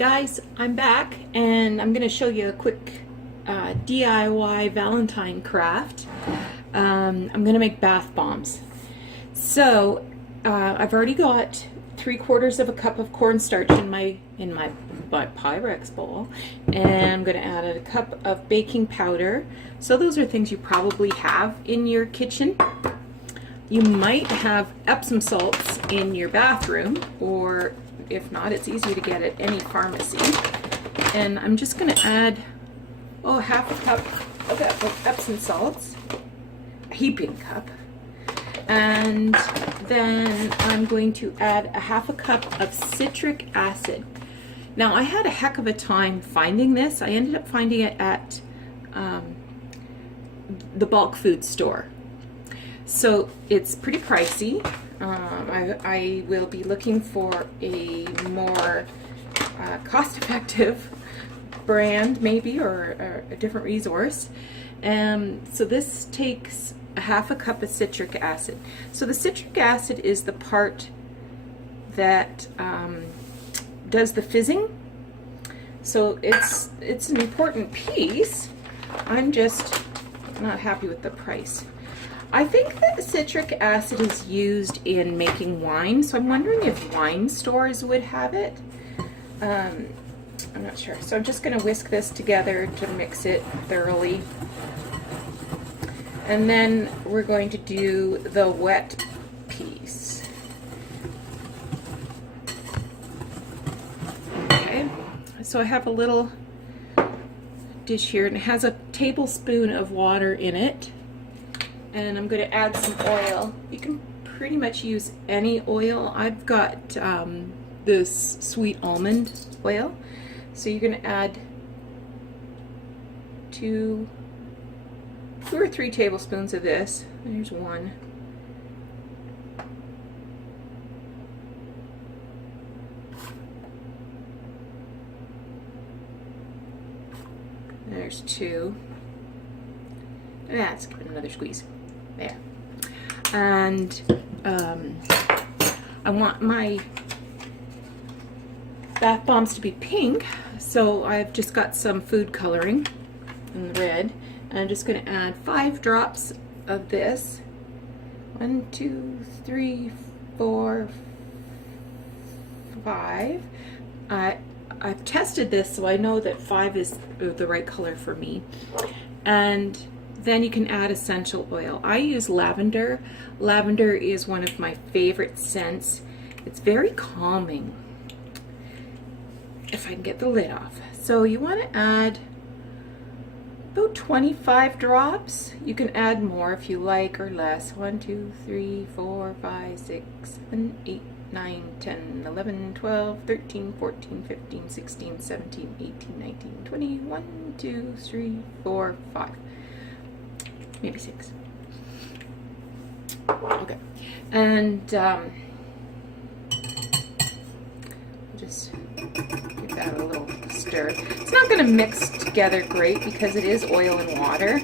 guys, I'm back and I'm going to show you a quick DIY Valentine craft. I'm going to make bath bombs. So I've already got 3/4 cup of cornstarch in my Pyrex bowl, and I'm going to add a cup of baking powder. So those are things you probably have in your kitchen. You might have Epsom salts in your bathroom, or if not, it's easy to get at any pharmacy. And I'm just going to add half a cup of Epsom salts, a heaping cup. And then I'm going to add a half a cup of citric acid. Now, I had a heck of a time finding this. I ended up finding it at the bulk food store. So it's pretty pricey. I will be looking for a more cost-effective brand, maybe, or a different resource. So this takes a half a cup of citric acid. So the citric acid is the part that does the fizzing. So it's an important piece. I'm just not happy with the price. I think that citric acid is used in making wine, so I'm wondering if wine stores would have it. I'm not sure. So I'm just going to whisk this together to mix it thoroughly. And then we're going to do the wet piece. Okay, so I have a little dish here, and it has a tablespoon of water in it. And I'm going to add some oil. You can pretty much use any oil. I've got this sweet almond oil. So you're going to add two or three tablespoons of this. There's one. There's two. Let's give it another squeeze. There. And I want my bath bombs to be pink, so I've just got some food coloring in the red, and I'm just going to add 5 drops of this. 1, 2, 3, 4, 5. I've tested this, so I know that 5 is the right color for me. And then you can add essential oil. I use lavender. Lavender is one of my favorite scents. It's very calming. If I can get the lid off. So you want to add about 25 drops. You can add more if you like, or less. 1, 2, 3, 4, 5, 6, 7, 8, 9, 10, 11, 12, 13, 14, 15, 16, 17, 18, 19, 20, 1, 2, 3, 4, 5. Maybe 6. Okay. And just give that a little stir. It's not going to mix together great because it is oil and water.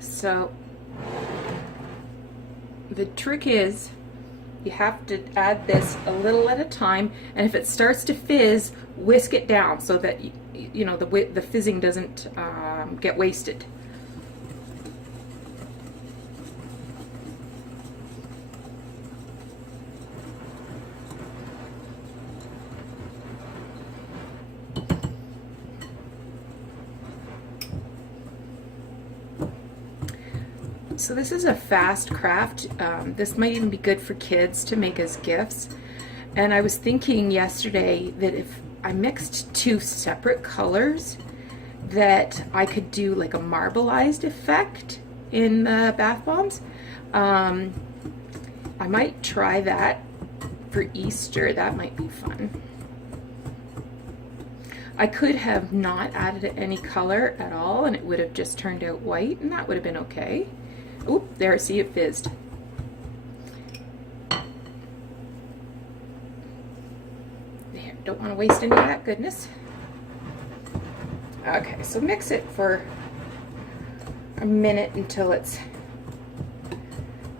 So the trick is you have to add this a little at a time, and if it starts to fizz, whisk it down so that you know the fizzing doesn't get wasted. So this is a fast craft. This might even be good for kids to make as gifts. And I was thinking yesterday that if I mixed 2 separate colors, that I could do like a marbleized effect in the bath bombs. I might try that for Easter. That might be fun. I could have not added any color at all, and it would have just turned out white, and that would have been okay. Oop, there, see, it fizzed. There, don't want to waste any of that goodness. Okay, so mix it for a minute until it's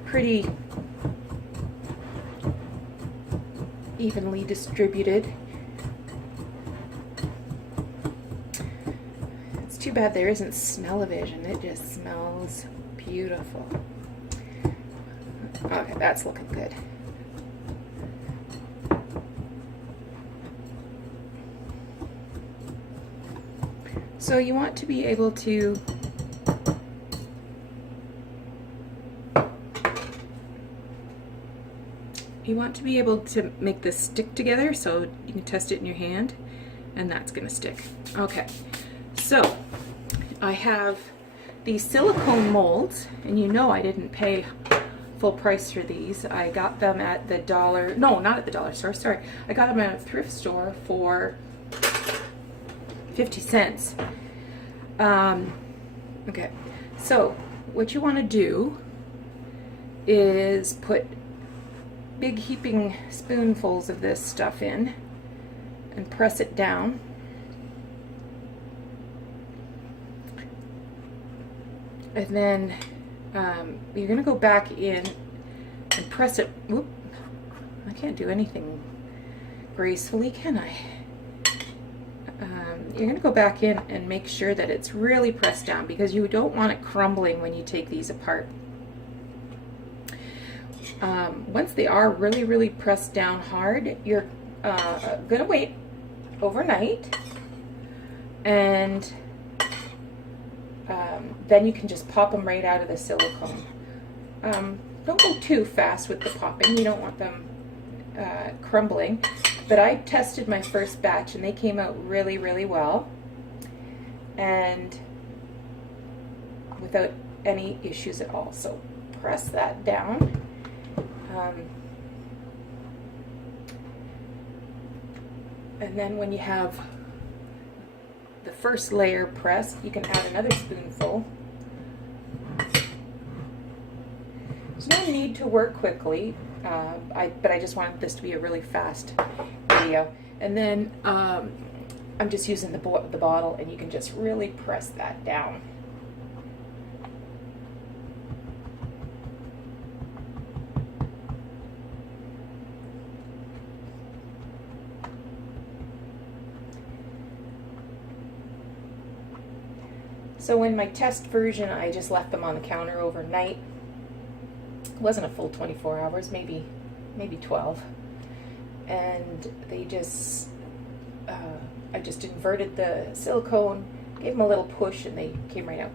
pretty evenly distributed. It's too bad there isn't smell-o-vision. It just smells beautiful. Okay, that's looking good. So you want to be able to make this stick together, so you can test it in your hand, and that's going to stick. Okay, so I have these silicone molds, and you know I didn't pay full price for these. I got them at the dollar, no, not at the dollar store, sorry. I got them at a thrift store for 50 cents. Okay, so what you want to do is put big heaping spoonfuls of this stuff in and press it down. And then you're going to go back in and press it. Whoop, I can't do anything gracefully, can I? You're going to go back in and make sure that it's really pressed down, because you don't want it crumbling when you take these apart. Once they are really pressed down hard, you're going to wait overnight, and then you can just pop them right out of the silicone. Don't go too fast with the popping. You don't want them crumbling. But I tested my first batch and they came out really well, and without any issues at all. So press that down. And then when you have the first layer pressed, you can add another spoonful. There's no need to work quickly, but I just wanted this to be a really fast video. And then I'm just using the bottle, and you can just really press that down. So in my test version, I just left them on the counter overnight. It wasn't a full 24 hours, maybe 12. And they just, I just inverted the silicone, gave them a little push, and they came right out.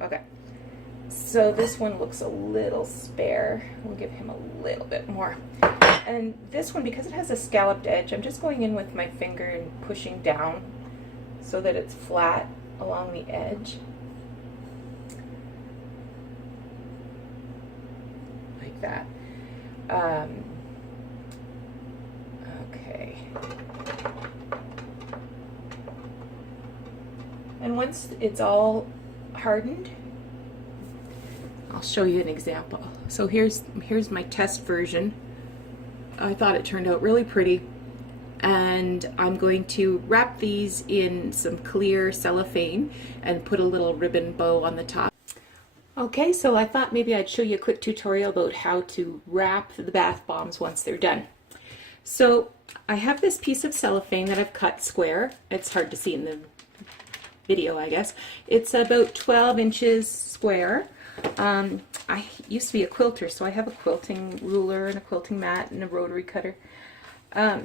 Okay, so this one looks a little spare. We'll give him a little bit more. And this one, because it has a scalloped edge, I'm just going in with my finger and pushing down so that it's flat along the edge. Like that. Okay. And once it's all hardened, I'll show you an example. So here's my test version. I thought it turned out really pretty, and I'm going to wrap these in some clear cellophane and put a little ribbon bow on the top. Okay, so I thought maybe I'd show you a quick tutorial about how to wrap the bath bombs once they're done. So I have this piece of cellophane that I've cut square. It's hard to see in the video, I guess. It's about 12 inches square. I used to be a quilter, so I have a quilting ruler and a quilting mat and a rotary cutter.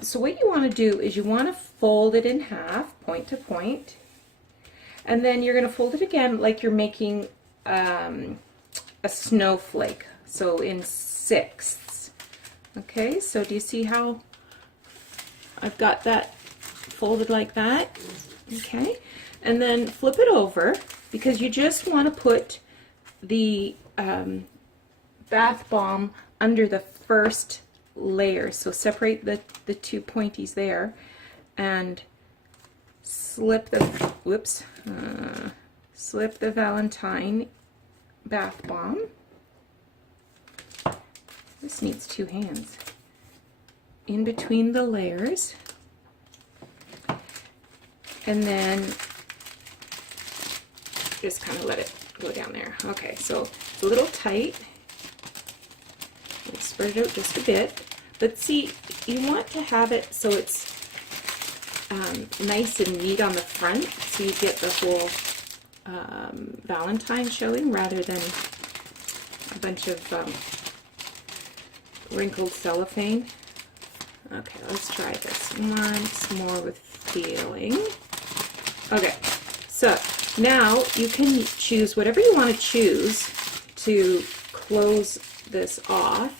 So what you want to do is you want to fold it in half, point to point, and then you're going to fold it again like you're making a snowflake, so in sixths. Okay, so do you see how I've got that folded like that? Okay, and then flip it over, because you just want to put the bath bomb under the first layer. So separate the two pointies there and slip the slip the Valentine bath bomb. This needs two hands. In between the layers, and then just kind of let it go down there. Okay, so it's a little tight. Let's spread it out just a bit. But see, you want to have it so it's nice and neat on the front, so you get the whole Valentine showing rather than a bunch of wrinkled cellophane. Okay, let's try this once more with feeling. Okay, so now you can choose whatever you want to choose to close this off.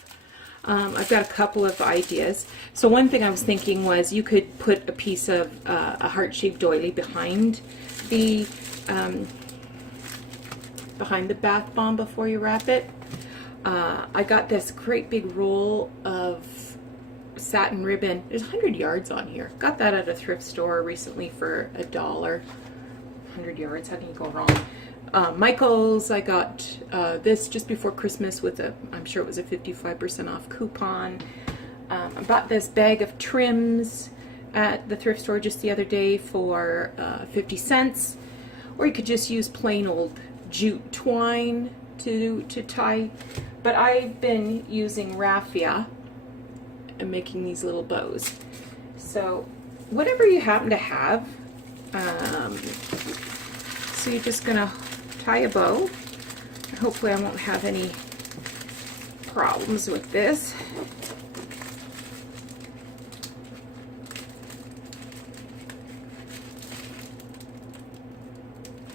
I've got a couple of ideas. So one thing I was thinking was you could put a piece of a heart-shaped doily behind the bath bomb before you wrap it. I got this great big roll of satin ribbon. There's 100 yards on here. Got that at a thrift store recently for $1. 100 yards, how can you go wrong? Michael's, I got this just before Christmas with I'm sure it was a 55% off coupon. I bought this bag of trims at the thrift store just the other day for 50 cents. Or you could just use plain old jute twine to tie. But I've been using raffia and making these little bows. So whatever you happen to have, so you're just gonna tie a bow. Hopefully I won't have any problems with this.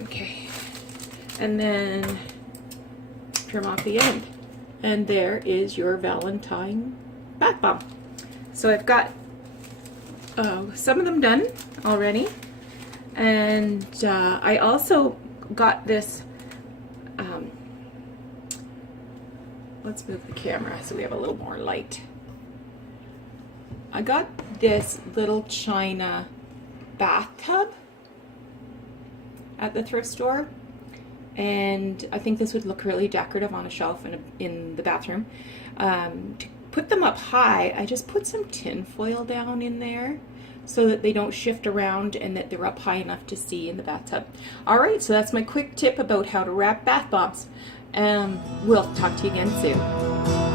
Okay, and then trim off the end. And there is your Valentine bath bomb. So I've got some of them done already. And I also got this, let's move the camera so we have a little more light. I got this little china bathtub at the thrift store, and I think this would look really decorative on a shelf in the bathroom. To put them up high, I just put some tin foil down in there so that they don't shift around and that they're up high enough to see in the bathtub. All right, so that's my quick tip about how to wrap bath bombs. We'll talk to you again soon.